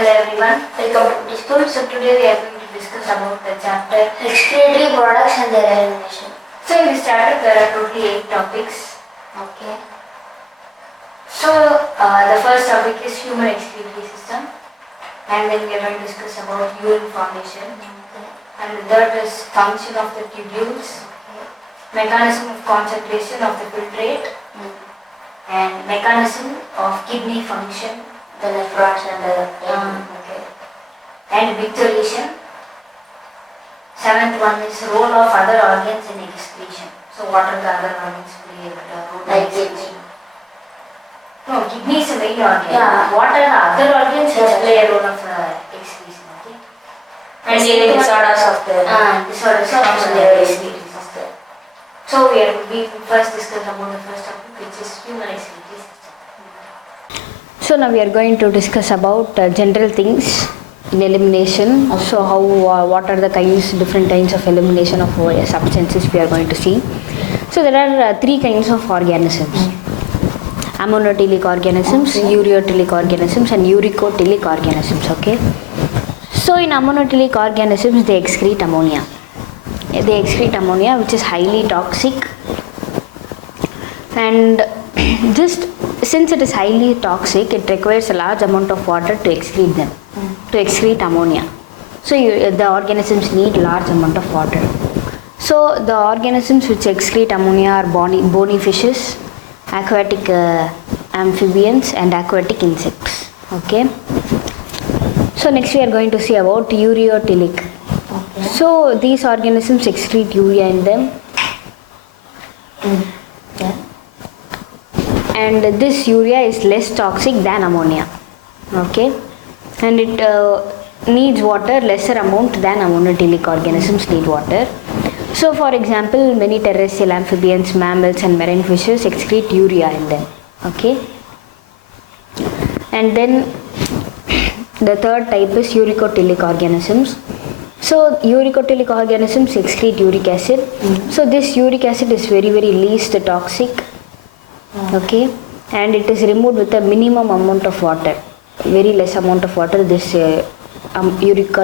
Hello everyone, welcome to school. So today we are going to discuss about the chapter Excretory products and their elimination. So in this chapter there are totally 8 topics. Okay. So the first topic is human excretory system, and then we are going to discuss about urine formation. Okay. And the third is function of the tubules, mechanism of concentration of the filtrate, and mechanism of kidney function. The nephrons and the Okay. And micturition. Seventh one is role of other organs in excretion. So what are the other organs play a role in Like excretion? No, kidney is a main organ. Yeah. What are the other organs which play a role of excretion? Okay. And the disorders of the disorders of the excretory system. So we first discuss about the first topic, which is human excretory system. So now we are going to discuss about general things in elimination. Okay. So how what are the different kinds of elimination of substances we are going to see. So there are three kinds of organisms: ammonotelic organisms, ureotelic organisms, and uricotelic organisms. Okay. So in ammonotelic organisms, they excrete ammonia. They excrete ammonia, which is highly toxic, and just since it is highly toxic, it requires a large amount of water to excrete them, to excrete ammonia. So the organisms need large amount of water. So the organisms which excrete ammonia are bony fishes, aquatic amphibians, and aquatic insects. Okay. So next we are going to see about ureotelic. Okay. So these organisms excrete urea in them. Okay. And this urea is less toxic than ammonia. Okay. And it needs water lesser amount than ammonotelic organisms need water. So for example, many terrestrial amphibians, mammals, and marine fishes excrete urea in them. Okay. And then the third type is uricotelic organisms. So uricotelic organisms excrete uric acid. So this uric acid is very least toxic. Okay, and it is removed with a minimum amount of water, very less amount of water. This uric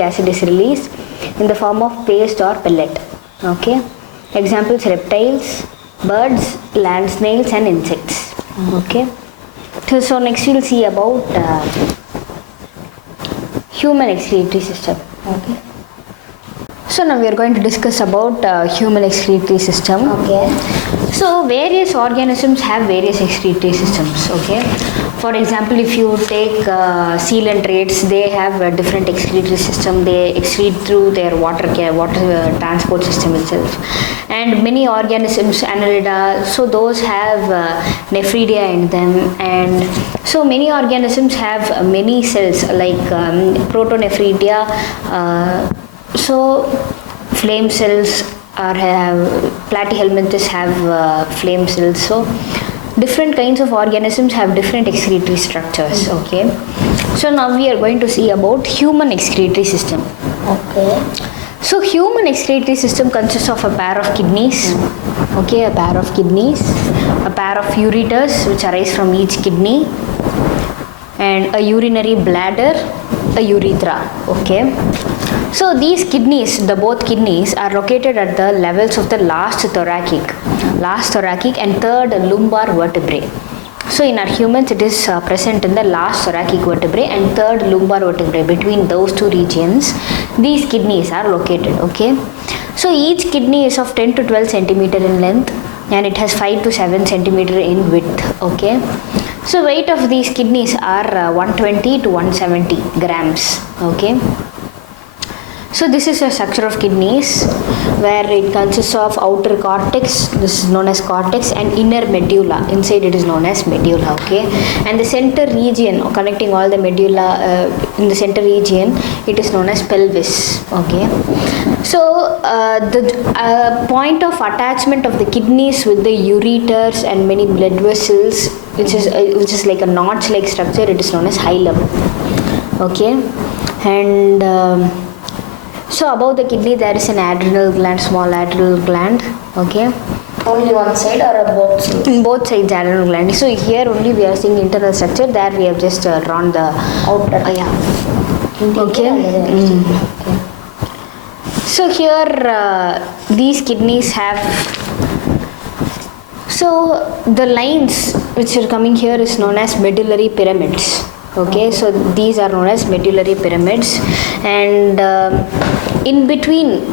acid is released in the form of paste or pellet. Okay, examples: reptiles, birds, land snails, and insects. Okay, so next we will see about human excretory system. Okay. So now we are going to discuss about human excretory system. Okay. So various organisms have various excretory systems. Okay. For example, if you take coelacanths, they have a different excretory system. They excrete through their water transport system itself. And many organisms, Annelida, so those have nephridia in them. And so many organisms have many cells like protonephridia. So flame cells platyhelminthes have flame cells. So different kinds of organisms have different excretory structures. Okay. So now we are going to see about human excretory system. Okay. So human excretory system consists of a pair of kidneys. Okay, a pair of kidneys, a pair of ureters which arise from each kidney, and a urinary bladder, a urethra. Okay. So these kidneys, both kidneys are located at the levels of the last thoracic and third lumbar vertebrae. So in our humans, it is present in the last thoracic vertebrae and third lumbar vertebrae. Between those two regions, these kidneys are located. Okay. So each kidney is of 10 to 12 centimeter in length, and it has 5 to 7 centimeter in width. Okay. So weight of these kidneys are 120 to 170 grams. Okay. So this is a structure of kidneys, where it consists of outer cortex, this is known as cortex, and inner medulla. Inside it is known as medulla. Okay, and the center region connecting all the medulla, in the center region, it is known as pelvis. Okay, so the point of attachment of the kidneys with the ureters and many blood vessels, which is like a notch-like structure, it is known as hilum. Okay, and so above the kidney there is an adrenal gland, small adrenal gland. Okay, Only one side or both sides? In both sides adrenal gland. So here only we are seeing internal structure. There we have just drawn the Outer. yeah. Interior Okay. and the Mm. So here these kidneys have. So the lines which are coming here is known as medullary pyramids. Okay, so these are known as medullary pyramids, and in between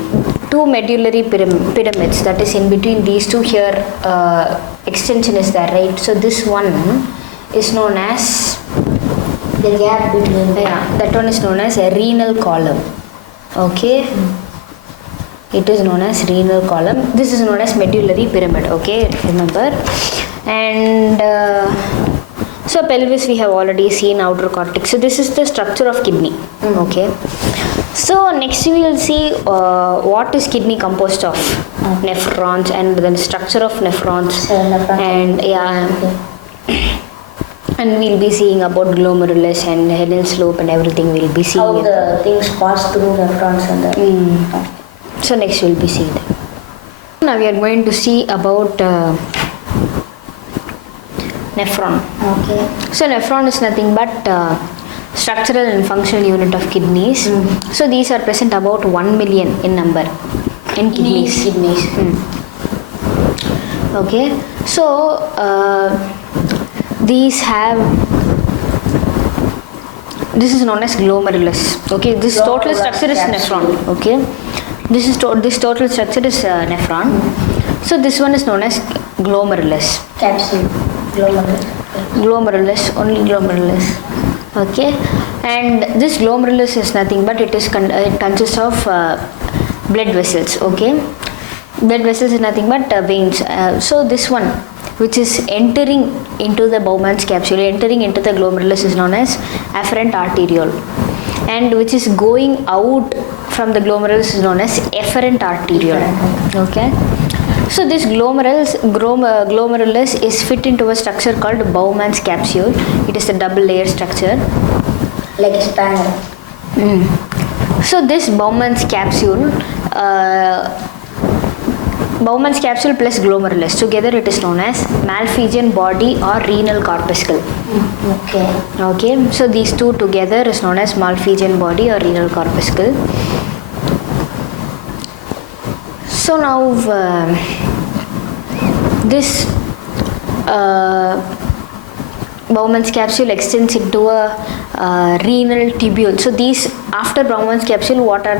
two medullary pyramids, that is in between these two here, extension is there, right? So this one is known as The gap between them. yeah, that one is known as a renal column. Okay. It is known as renal column. This is known as medullary pyramid. Okay, remember. And so pelvis we have already seen, outer cortex. So this is the structure of kidney. Okay. So next we will see what is kidney composed of. Nephrons and then structure of nephrons. So, nephrons. And yeah. And we'll be seeing about glomerulus and Henel's loop and everything we'll be seeing. How the things pass through nephrons and the. So next we'll be seeing that. Now we are going to see about nephron. Okay. So nephron is nothing but structural and functional unit of kidneys. So these are present about 1 million in number in kidneys. Okay. So these have. This is known as glomerulus. Okay. This total structure is nephron. Okay. This total structure is nephron. So this one is known as glomerulus. Capsule. Glomerulus. Glomerulus, only glomerulus. Okay, and this glomerulus is nothing but it consists of blood vessels. Okay, blood vessels is nothing but veins. So this one, which is entering into the Bowman's capsule, entering into the glomerulus, is known as afferent arteriole, and which is going out from the glomerulus is known as efferent arteriole. Okay. So this glomerulus is fit into a structure called Bowman's capsule. It is a double layer structure. Like a spanner. So this Bowman's capsule plus glomerulus together, it is known as Malpighian body or renal corpuscle. Okay. Okay, so these two together is known as Malpighian body or renal corpuscle. So now this Bowman's capsule extends into a renal tubule. So these after Bowman's capsule, what are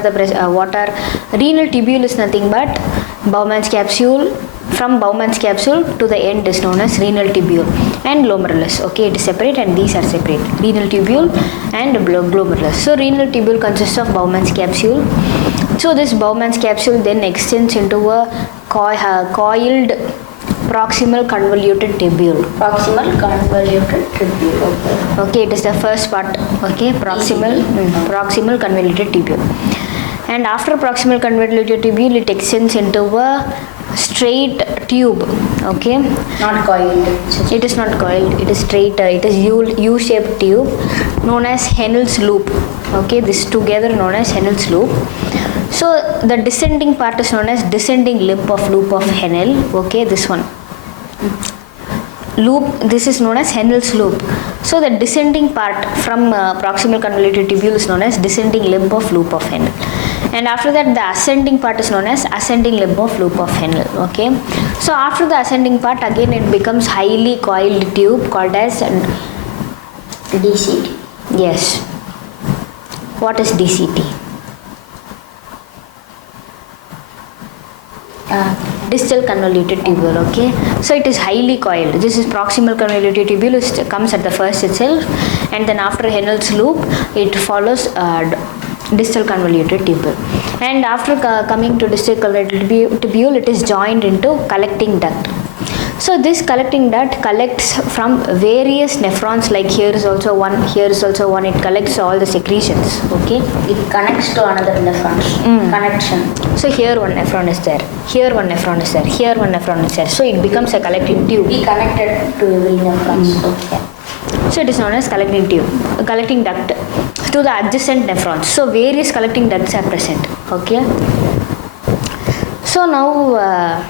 renal tubule is nothing but Bowman's capsule. From Bowman's capsule to the end is known as renal tubule and glomerulus. Okay, it is separate and these are separate. Renal tubule and glomerulus. So renal tubule consists of Bowman's capsule. So this Bowman's capsule then extends into a coiled proximal convoluted tubule. Proximal convoluted tubule. Okay. Okay, it is the first part. Okay, proximal convoluted tubule. And after proximal convoluted tubule, it extends into a straight tube. Okay, Not coiled. it is not coiled, it is straight, it is U-shaped tube known as Henel's loop. Okay, this together known as Henel's loop. So the descending part is known as descending loop of Henel. Okay, this one loop, this is known as Henel's loop. So the descending part from proximal convoluted tubule is known as descending limb of Henel. And after that the ascending part is known as ascending limb of Henel. Okay, so after the ascending part again it becomes highly coiled tube called as DCT. yes. What is DCT? Distal convoluted tubule. Okay, so it is highly coiled. This is proximal convoluted tubule, comes at the first itself, and then after Henel's loop it follows distal convoluted tubule, and after coming to distal convoluted tubule it is joined into collecting duct. So this collecting duct collects from various nephrons, like here is also one, here is also one. It collects all the secretions. Okay, It connects to another nephron. Connection. so here one nephron is there, here one nephron is there, here one nephron is there. So it becomes a collecting tube. Be connected to every nephron. Okay. So it is known as collecting tube, collecting duct to the adjacent nephrons. So various collecting ducts are present. Okay. So now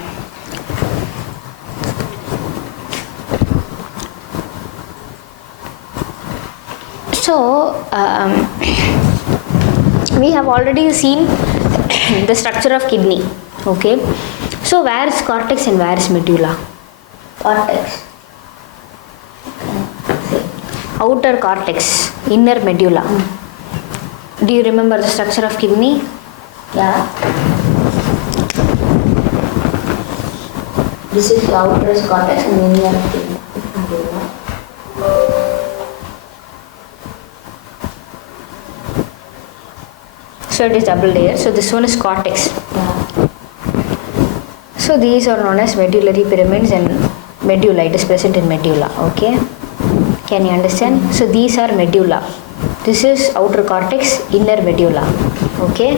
So we have already seen the structure of kidney. Okay. So where is cortex and where is medulla? Cortex. Outer cortex, inner medulla. Do you remember the structure of kidney? Yeah. This is the outer cortex and inner medulla. So it is double layer. So this one is cortex. Yeah. So these are known as medullary pyramids and medulla. It is present in medulla. Okay. Can you understand? So these are medulla. This is outer cortex, inner medulla. Okay.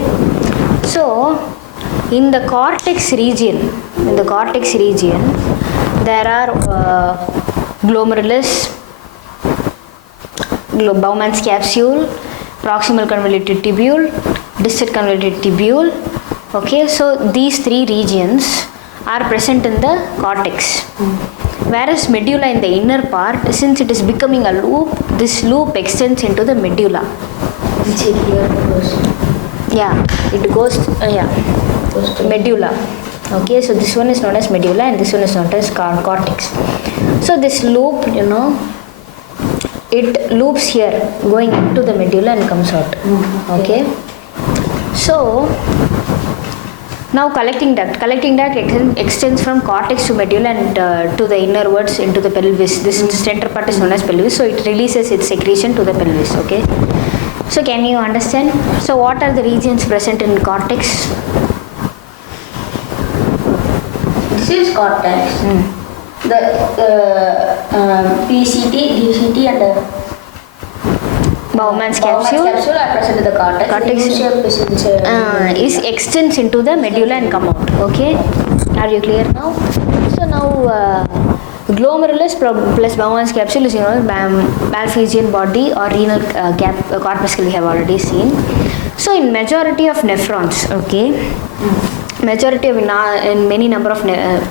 So in the cortex region, there are glomerulus, Bowman's capsule, proximal convoluted tubule, distal convoluted tubule. Okay, so these three regions are present in the cortex. Whereas medulla in the inner part, since it is becoming a loop, this loop extends into the medulla. Which here goes. Yeah, it goes, Goes to medulla. Okay, so this one is known as medulla and this one is known as cortex. So this loop, it loops here, going into the medulla and comes out. Okay. So now collecting duct extends from cortex to medulla and to the inner wards into the pelvis. This center part is known as pelvis, so it releases its secretion to the pelvis. Okay. So can you understand? So what are the regions present in cortex? This is cortex. The PCT, DCT and Bowman's capsule are present in the cortex. Cortex is extends into the medulla and come out. Okay, are you clear now? So now glomerulus plus Bowman's capsule is Malphizian body or renal corpuscle we have already seen. So in majority of nephrons, okay, majority of in many number of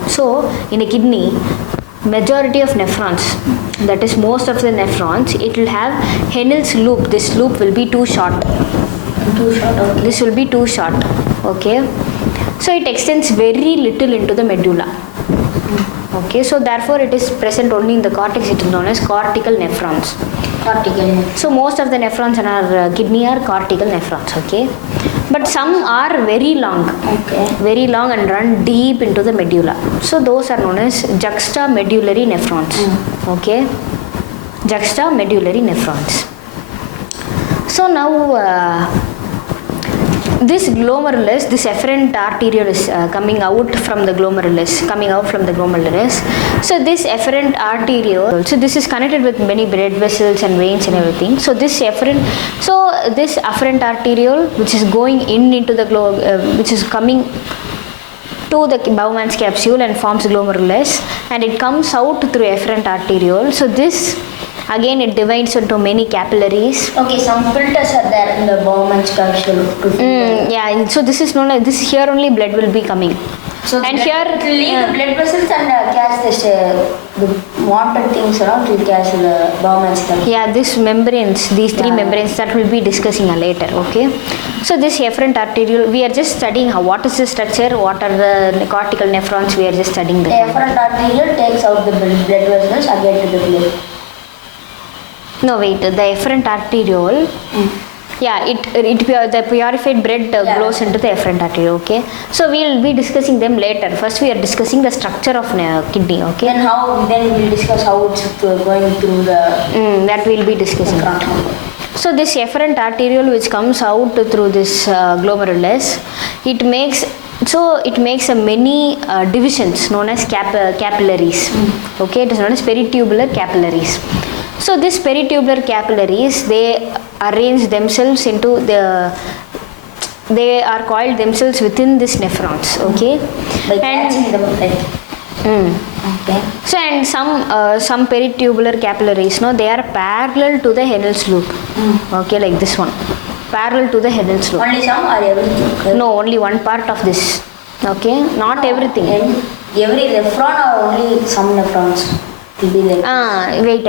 so in a kidney, majority of nephrons, that is most of the nephrons, it will have Henel's loop. This loop will be too short. Okay. This will be too short. Okay. So it extends very little into the medulla. Okay. So therefore it is present only in the cortex. It is known as cortical nephrons. Cortical. So most of the nephrons in our kidney are cortical nephrons. Okay. But some are very long. Okay. Very long and run deep into the medulla. So those are known as juxtamedullary nephrons. Okay. Juxtamedullary nephrons. So now this glomerulus, this efferent arteriole is coming out from the glomerulus. So this efferent arteriole, so this is connected with many blood vessels and veins and everything. So this efferent arteriole, which is going into the which is coming to the Bowman's capsule and forms glomerulus, and it comes out through efferent arteriole. So this again it divides into many capillaries. Okay, some filters are there in the Bowman's capsule. Yeah, so this is known as this, here only blood will be coming. So and that here it will leave the blood vessels and catch this the wanted things around to catch the Bowman's capsule. yeah, this membranes, these three membranes that we'll be discussing later. Okay, so this efferent arteriole, we are just studying what is the structure, what are the cortical nephrons, we are just studying The that. efferent arteriole takes out the blood vessels again to the blood. No, wait, the efferent arteriole, yeah, the purified blood goes into the efferent arteriole. Okay, so we will be discussing them later. First we are discussing the structure of kidney. Okay, Then we'll discuss how it's going through the that we will be discussing. So this efferent arteriole which comes out through this glomerulus, it makes a many divisions known as capillaries. Okay, it is known as peritubular capillaries. So these peritubular capillaries, they arrange themselves into they are coiled themselves within these nephrons. Okay, by catching them like. Okay. So and some peritubular capillaries, they are parallel to the Henel's loop. Okay, like this one, parallel to the Henel's loop. Only some or everything? No, only one part of this. Okay, not everything. Every nephron or only some nephrons? Will be like Wait,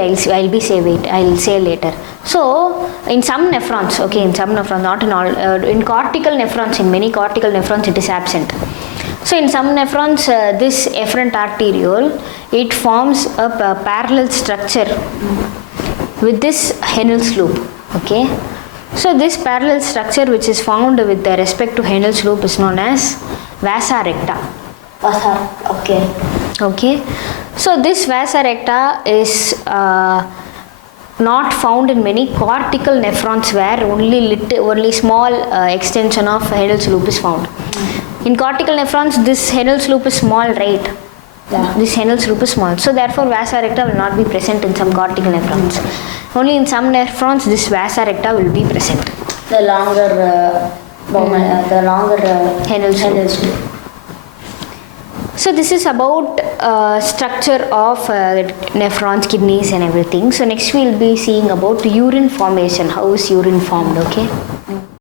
I'll say later. So, in some nephrons, okay, in some nephrons, not in all, in cortical nephrons, in many cortical nephrons, it is absent. So, in some nephrons, this efferent arteriole, it forms a parallel structure with this Henel's loop, okay. So, this parallel structure which is found with respect to Henel's loop is known as vasa recta. okay. Okay, so this vasa recta is not found in many cortical nephrons where only small extension of Henel's loop is found. In cortical nephrons, this Henel's loop is small, right? Yeah. This Henel's loop is small. So therefore, vasa recta will not be present in some cortical nephrons. Only in some nephrons, this vasa recta will be present. The longer Henel's loop. So this is about structure of nephrons, kidneys and everything. So next we will be seeing about urine formation. How is urine formed, okay?